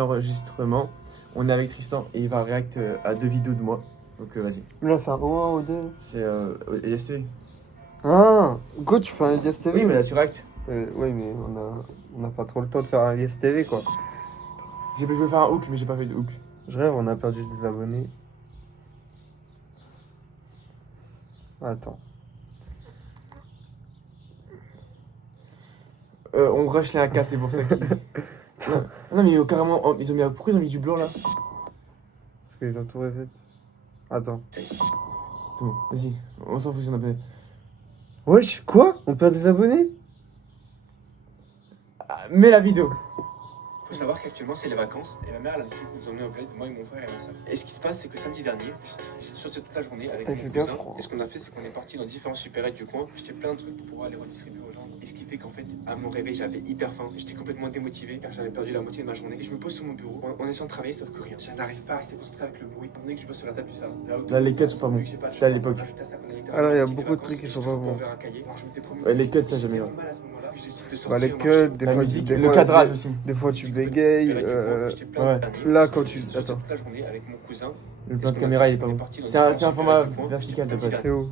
Enregistrement, on est avec Tristan et il va react à 2 vidéos de moi. Donc vas-y. Là, c'est un O1 ou 2. C'est LSTV. Ah, go, tu fais un ISTV? Oui, mais là tu react. Oui, mais on a pas trop le temps de faire un ISTV, quoi. Je vais faire un hook, mais j'ai pas fait de hook. Je rêve, on a perdu des abonnés. Attends. On rush les AK, c'est pour ça qu'ils. Non, non, mais carrément, ils ont mis. Pourquoi ils ont mis du blanc là? Parce qu'ils ont tout reset. Attends. C'est bon, vas-y, on s'en fout si on a pas. Wesh, quoi? On perd des abonnés? Ah, mets la vidéo. Faut savoir qu'actuellement c'est les vacances et ma mère elle a décidé de nous emmener au bled, moi et mon frère et ma soeur. Et ce qui se passe c'est que samedi dernier, j'étais sorti toute la journée avec Il mon fait bien cousin. froid. Et ce qu'on a fait c'est qu'on est parti dans différents supérettes du coin, acheter plein de trucs pour pouvoir les redistribuer aux gens. Et ce qui fait qu'en fait à mon réveil j'avais hyper faim, j'étais complètement démotivé car j'avais perdu la moitié de ma journée. Et je me pose sur mon bureau en essayant de travailler sauf que rien. Je n'arrive pas à rester concentré avec le bruit. Étant donné que je bosse sur la table du salon. Là, les cuts sont pas bons. C'était à l'époque. Ah là, il y a beaucoup de trucs qui sont pas bons. Ouais, les cuts, ça, j'aime bien. Bah, les cuts, des La fois, musique, des le fois, cadrage aussi. Des fois, tu bégayes. Ouais. Là, quand tu. Attends. Attends. La journée avec mon cousin. Le plan de caméra il est pas bon. C'est un format vertical de base. C'est où?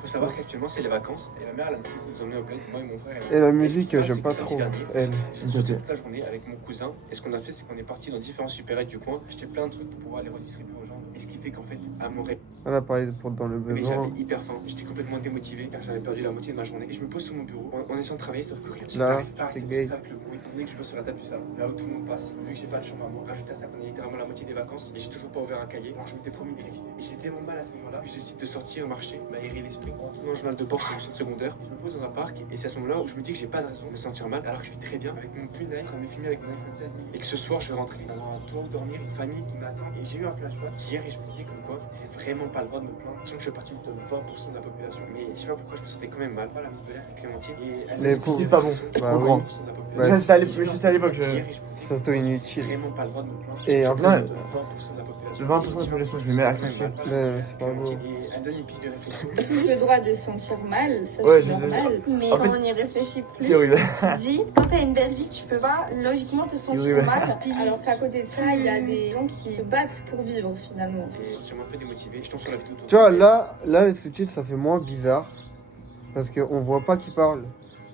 Faut savoir qu'actuellement c'est les vacances et ma mère elle a décidé de nous emmener au bled, moi et mon frère. Et la ce qui musique, se passe, j'aime c'est pas que trop. samedi dernier, Elle. J'ai sorti toute la journée avec mon cousin et ce qu'on a fait c'est qu'on est parti dans différents supérettes du coin, acheter plein de trucs pour pouvoir les redistribuer aux gens. Et ce qui fait qu'en fait à mon réveil Voilà, pareil, dans le besoin. j'avais hyper faim, j'étais complètement démotivé car j'avais perdu la moitié de ma journée. Et je me pose sur mon bureau en essayant de travailler sauf que rien. Je Là, n'arrive pas à rester c'est gay. concentré avec le bruit. Étant donné que je bosse sur la table du salon, là où tout le monde passe, vu que j'ai pas de chambre à moi, rajouter à ça qu'on est littéralement la moitié des vacances et j'ai toujours pas ouvert un cahier. Alors je m'étais promis de réviser. Et c'était tellement mal à ce moment-là que je décide de sortir, marcher, m'aérer l'esprit. En tournant un journal de bord sur une chaîne secondaire, je me pose dans un parc et c'est à ce moment-là où je me dis que j'ai pas de raison de me sentir mal alors que je suis très bien avec mon pull en train de me filmer avec mon iPhone 16 mini. Et que ce soir je vais rentrer dans un tour dormir, une famille qui m'attend. Et j'ai eu un flashback hier et je me disais comme quoi j'ai vraiment pas le droit de me plaindre. Je sens que je fais partie du top 20% de la population. Mais je sais pas pourquoi je me sentais quand même mal. Pas la mise de l'air avec Clémentine. Et elle Mais me pour- disait c'est pas bon. Bah oui. 20% de la population. Ouais, Ça, c'était à l'époque. Hier, et je me disais C'est auto-inutile. vraiment pas le droit de me plaindre. Et Je un suis peu- pas de 20% de la population. Le 20% de la population, je vais mettre accent dessus. Mais c'est pas beau. Et elle donne une piste de réflexion. Le droit de se sentir mal, ça Ouais, c'est je sais. normal. Mais En quand fait, on y réfléchit plus, c'est horrible. tu te dis, quand t'as une belle vie, tu peux pas logiquement te sentir horrible. mal. Alors qu'à côté de ça, il y a des gens qui se battent pour vivre finalement. Et j'étais un peu démotivé. Je tombe sur la vidéo. Tu vois, là, les sous-titres, ça fait moins bizarre. Parce qu'on voit pas qui parle.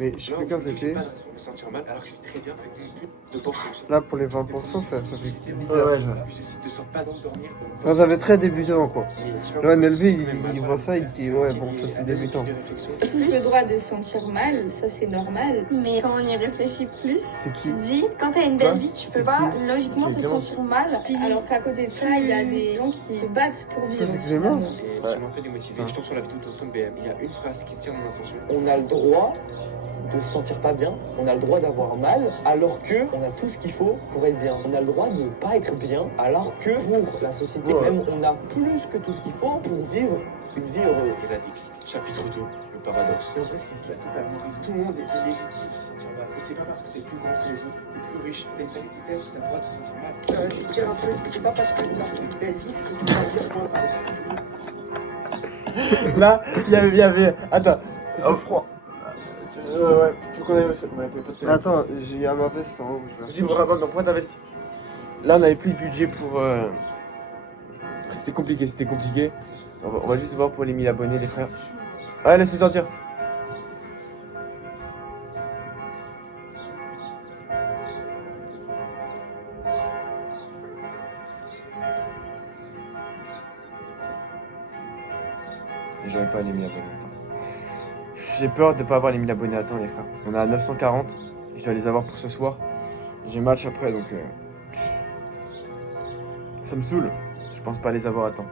Mais je sais Non, plus je quand me dis que j'ai c'était. pas de raison de me sentir mal alors que je suis très bien avec mon pull de bord sur une chaîne. Là, pour les 20%, ça fait C'était bizarre. Ouais, je vois. Puis j'essaie de sortir pas d'endormir. Là, ça fait très débutant, quoi. Mais je sais pas Là, pourquoi NLV, je me sens quand même il mal. voit ça, il dit, ouais, bon, ça c'est débutant. Le droit de se sentir mal, ça c'est normal. Mais quand on y réfléchit plus, C'est tu qui? te dis, quand t'as une belle Quoi? vie, tu peux C'est pas qui? logiquement C'est te Clémence. sentir mal. Alors qu'à côté de ça, il y a des gens qui se battent pour vivre. c'est Clémence. finalement. Et je suis un peu démotivé. Je tombe sur la vidéo de Tonton BM. Il y a une phrase qui tire mon attention. On a le droit de se sentir pas bien, on a le droit d'avoir mal, alors que on a tout ce qu'il faut pour être bien. On a le droit de pas être bien, alors que pour la société Ouais. même, on a plus que tout ce qu'il faut pour vivre une vie heureuse. Il a dit, chapitre 2, le paradoxe. Et en vrai, ce qu'il dit, il a totalement raison. Tout le monde est légitime de se sentir mal. Et c'est pas parce que t'es plus grand que les autres, t'es plus riche, t'as une famille qui t'aime, t'as le droit de te sentir mal. Je vais te dire un truc, c'est pas parce que t'as une belle vie que tu vas dire moi par exemple. Là, il y avait. Attends. Oh, froid. Ouais, tu veux qu'on aille au. Ouais, pas de ça. Attends, j'ai à ma veste en haut. Vas-y, prends ta veste. Là, on avait plus de budget pour. C'était compliqué, c'était compliqué. On va juste voir pour les 1000 abonnés, les frères. Ouais, laissez sortir. J'aurais pas les 1000 abonnés. J'ai peur de pas avoir les 1000 abonnés à temps, les frères. On est à 940. Je dois les avoir pour ce soir. J'ai match après, donc ça me saoule. Je pense pas les avoir à temps.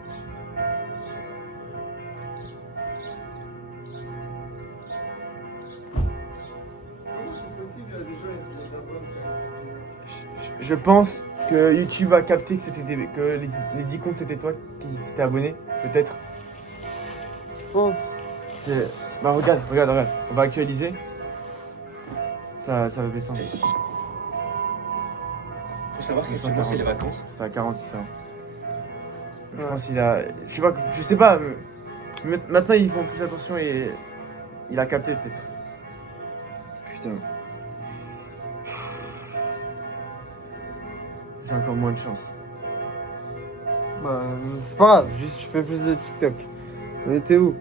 Je pense que YouTube a capté que c'était que les 10 comptes c'était toi qui s'étais abonné, peut-être. Je pense. C'est. Bah regarde. On va actualiser. Ça va descendre. Faut savoir qu'actuellement, c'est les vacances. C'était à 46 ans. Je Ouais. pense qu'il a. Je sais pas. Maintenant ils font plus attention et. Il a capté peut-être. Putain. t'as encore moins de chance. Bah, c'est pas grave, juste je fais plus de TikTok. On était où? Ouais,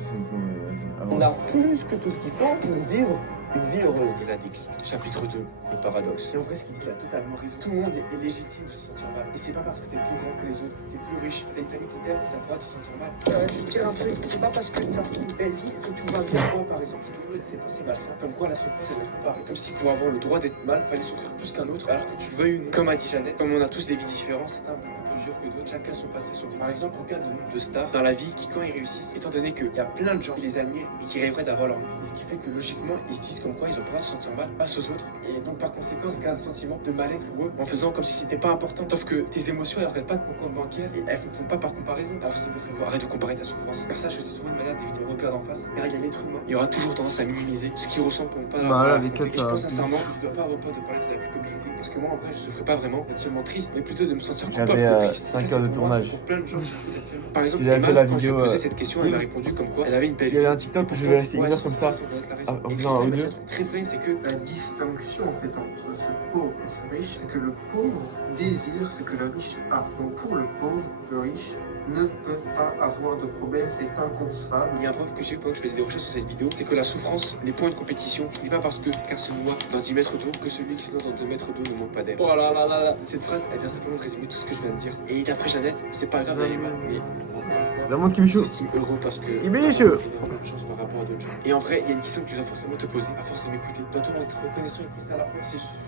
je sais pas, mais vas-y. On a plus que tout ce qu'il faut pour vivre une vie heureuse. Et là, chapitre 2, le paradoxe. Et en vrai, ce qu'il dit, il a totalement raison. Tout le monde est légitime de se sentir mal. Et c'est pas parce que t'es plus grand que les autres, t'es plus riche, t'as une famille qui t'aime, que t'as le droit de te sentir mal. Je vais te dire un truc, c'est pas parce que t'as une belle vie que tu vas bien. Moi, par exemple, j'ai toujours été pensé malsain. Comme quoi, la souffrance, elle doit être comparée. Comme si pour avoir le droit d'être mal, fallait souffrir plus qu'un autre, alors que tu le veuilles ou non. Comme a dit Jeannette, comme on a tous des vies différentes, certains beaucoup plus durs que d'autres, chacun son passé, son vie. Par exemple, regarde le nombre de stars dans la vie qui, quand ils réussissent, étant donné qu'il y a plein de gens qui les admirent et qui rêveraient d'avoir leur vie. Et ce qui fait que logiquement, ils se disent comme quoi ils ont pas le droit de se sentir mal face aux autres. Et donc, par conséquent, gardent le sentiment de mal-être pour eux en faisant comme si c'était pas important. Sauf que tes émotions, elles regardent pas de ton compte bancaire et elles fonctionnent pas par comparaison. Alors, s'il te plaît, frérot, arrête de comparer ta souffrance. Car ça, je dis souvent une manière d'éviter le regard en face. Car il y a l'être humain. Il y aura toujours tendance à minimiser ce qu'il ressent pour ne pas l'avoir là, affronté. les Et je pense sincèrement que tu dois pas avoir peur de parler de ta culpabilité. Parce que moi, en vrai, je souffrais pas vraiment d'être seulement triste, mais plutôt de me sentir coupable J'avais, de triste. 5 Ça, heures de c'est pour moi, tournage. pour plein de gens qui souffrent actuellement. Par exemple, J'avais Emma, fait la quand je lui ai vidéo, posé cette question, elle m'a répondu comme quoi elle avait une belle Il y avait vie. un TikTok où je Pourtant, vais rester une ouais, heure comme ça. ça doit être la raison. en Et faisant un Christelle m'a dit audio. un truc très vrai, c'est que La distinction en fait entre ce pauvre et ce riche, c'est que le pauvre désire ce que le riche a. Donc pour le pauvre, le riche ne peut pas avoir de problème, c'est inconcevable. il y a un problème que j'ai eu pendant que je faisais des recherches sur cette vidéo, c'est que la souffrance n'est point une compétition. Ce n'est pas parce que quelqu'un se noie dans 10 mètres d'eau que celui qui se noie dans 2 mètres d'eau ne manque pas d'air. Oh là là là là. Cette phrase, elle vient simplement de résumer tout ce que je viens de dire. Et d'après Jeannette, c'est pas grave d'aller mal, mais encore une fois, La montre qui on me chaud. s'estime heureux parce que Kibichou. on a plein de chance par rapport à d'autres gens. Et en vrai, il y a une question que tu vas forcément te poser à force de m'écouter. Doit-on être reconnaissant et triste à la fois? C'est juste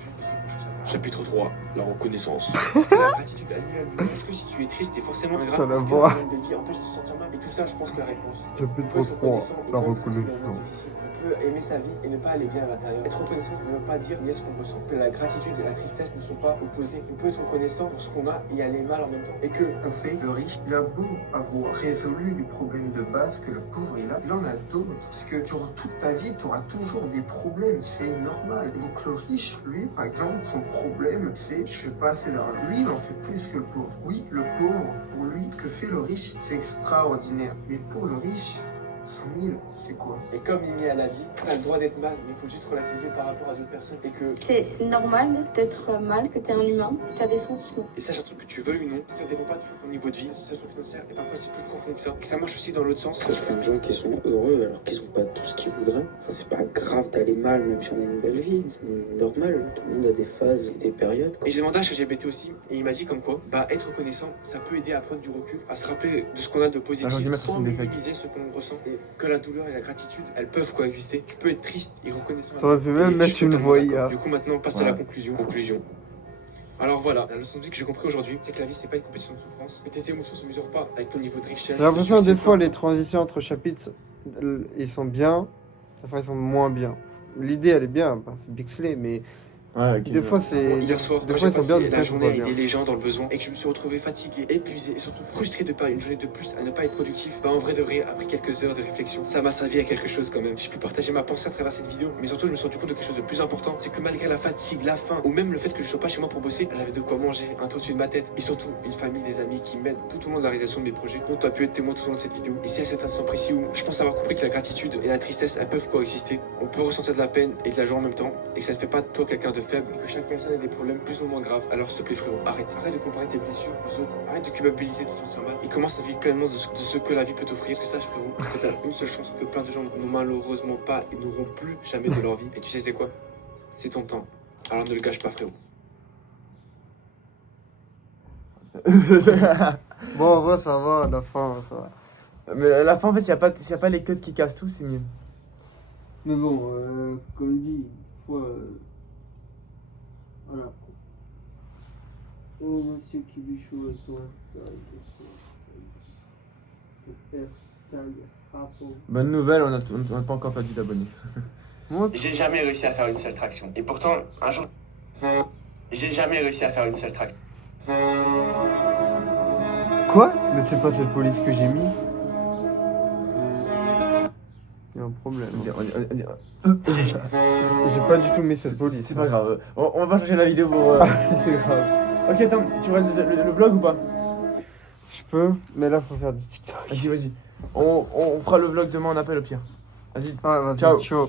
Chapitre 3, la reconnaissance. Est-ce que la gratitude annule la Est-ce que si tu es triste, t'es forcément ingrat? Ça la Est-ce que voix. la belle vie empêche de se sentir mal? Et tout ça, je pense que la réponse. Chapitre On peut être 3, reconnaissant et la quand même traverser des reconnaissance. moments difficiles. On peut aimer sa vie et ne pas aller bien à l'intérieur. Être reconnaissant ne veut pas dire nier ce qu'on ressent. Que la gratitude et la tristesse ne sont pas opposées. On peut être reconnaissant pour ce qu'on a et aller mal en même temps. Et que En fait, le riche, il a beau avoir résolu les problèmes de base que le pauvre il en a d'autres. Parce que durant toute ta vie, tu auras toujours des problèmes, c'est normal. Donc le riche, lui, par exemple, son problème, c'est je fais pas assez d'argent. Lui, il en fait plus que le pauvre. Oui, le pauvre, pour lui, ce que fait le riche, c'est extraordinaire. Mais pour le riche, 100 000, c'est quoi? Et comme Mimi elle a dit, t'as le droit d'être mal, mais il faut juste relativiser par rapport à d'autres personnes. Et que C'est normal d'être mal, que t'es un humain, que t'as des sentiments. Et sache un truc que tu veuilles ou non, ça dépend pas toujours de ton niveau de vie, de situation financière, et parfois c'est plus profond que ça. Et que ça marche aussi dans l'autre sens. Il y a plein de gens qui sont heureux alors qu'ils n'ont pas tout ce qu'ils voudraient. Enfin, c'est pas grave d'aller mal même si on a une belle vie, c'est normal. Tout le monde a des phases et des périodes. Et j'ai demandé à ChatGPT aussi, et il m'a dit comme quoi, bah être reconnaissant, ça peut aider à prendre du recul, à se rappeler de ce qu'on a de Alors, positif, dis-moi, sans ce sont des fakes. minimiser ce qu'on ressent. Et que la douleur et la gratitude, elles peuvent coexister. Tu peux être triste et reconnaissant. T'aurais pu même Et mettre je suis une totalement voix d'accord. IA. Du coup maintenant, on passe à Ouais. la conclusion. Alors voilà, la leçon de vie que j'ai compris aujourd'hui, c'est que la vie c'est pas une compétition de souffrance, que tes émotions se mesurent pas avec ton niveau de richesse. J'ai l'impression de des succès, fois peu les transitions entre chapitres, ils sont bien, des fois ils sont moins bien. L'idée elle est bien, bah, c'est Bixley, mais Ouais, ok. des fois c'est. Hier soir, des quand fois j'ai ils sont bien, passé des fois la ils sont journée pas à bien. aider les gens dans le besoin et que je me suis retrouvé fatigué, épuisé et surtout frustré de pas une journée de plus à ne pas être productif, bah en vrai de vrai, après quelques heures de réflexion, ça m'a servi à quelque chose quand même. J'ai pu partager ma pensée à travers cette vidéo, mais surtout je me suis rendu compte de quelque chose de plus important, c'est que malgré la fatigue, la faim ou même le fait que je sois pas chez moi pour bosser, j'avais de quoi manger, un toit au-dessus de ma tête et surtout une famille, des amis qui m'aident tout au long de la réalisation de mes projets, dont tu as pu être témoin tout au long de cette vidéo. Et c'est à cet instant précis où je pense avoir compris que la gratitude et la tristesse elles peuvent coexister. On peut ressentir de la peine et de la joie en même temps et que ça ne fait pas de toi quelqu'un de faible, et que chaque personne a des problèmes plus ou moins grave. Alors s'il te plaît frérot, arrête de comparer tes blessures aux autres, arrête de culpabiliser de te sentir mal et commence à vivre pleinement de ce que la vie peut t'offrir. Parce que sache frérot, que tu as une seule chance que plein de gens n'ont malheureusement pas et n'auront plus jamais de leur vie. Et tu sais c'est quoi? C'est ton temps. Alors ne le gâche pas frérot. Bon, en vrai ça va, à la fin ça va. Mais à la fin, en fait, s'il n'y a pas les codes qui cassent tout, c'est mieux. Mais bon, comme dit, des fois. Voilà. Oh monsieur Kibichou, toi, Bonne nouvelle, on n'a pas encore perdu d'abonnés. Moi, J'ai jamais réussi à faire une seule traction. Et pourtant, un jour, j'ai jamais réussi à faire une seule traction. quoi? Mais c'est pas cette police que j'ai mis. Il y a un problème. J'ai pas du tout mis cette police. C'est pas grave. On va changer la vidéo pour. Ah si c'est grave. Ok, attends, tu regardes le vlog ou pas? Je peux, mais là faut faire du TikTok. Vas-y. On fera le vlog demain en appel au pire. Vas-y. Ah, vas-y, Ciao. ciao.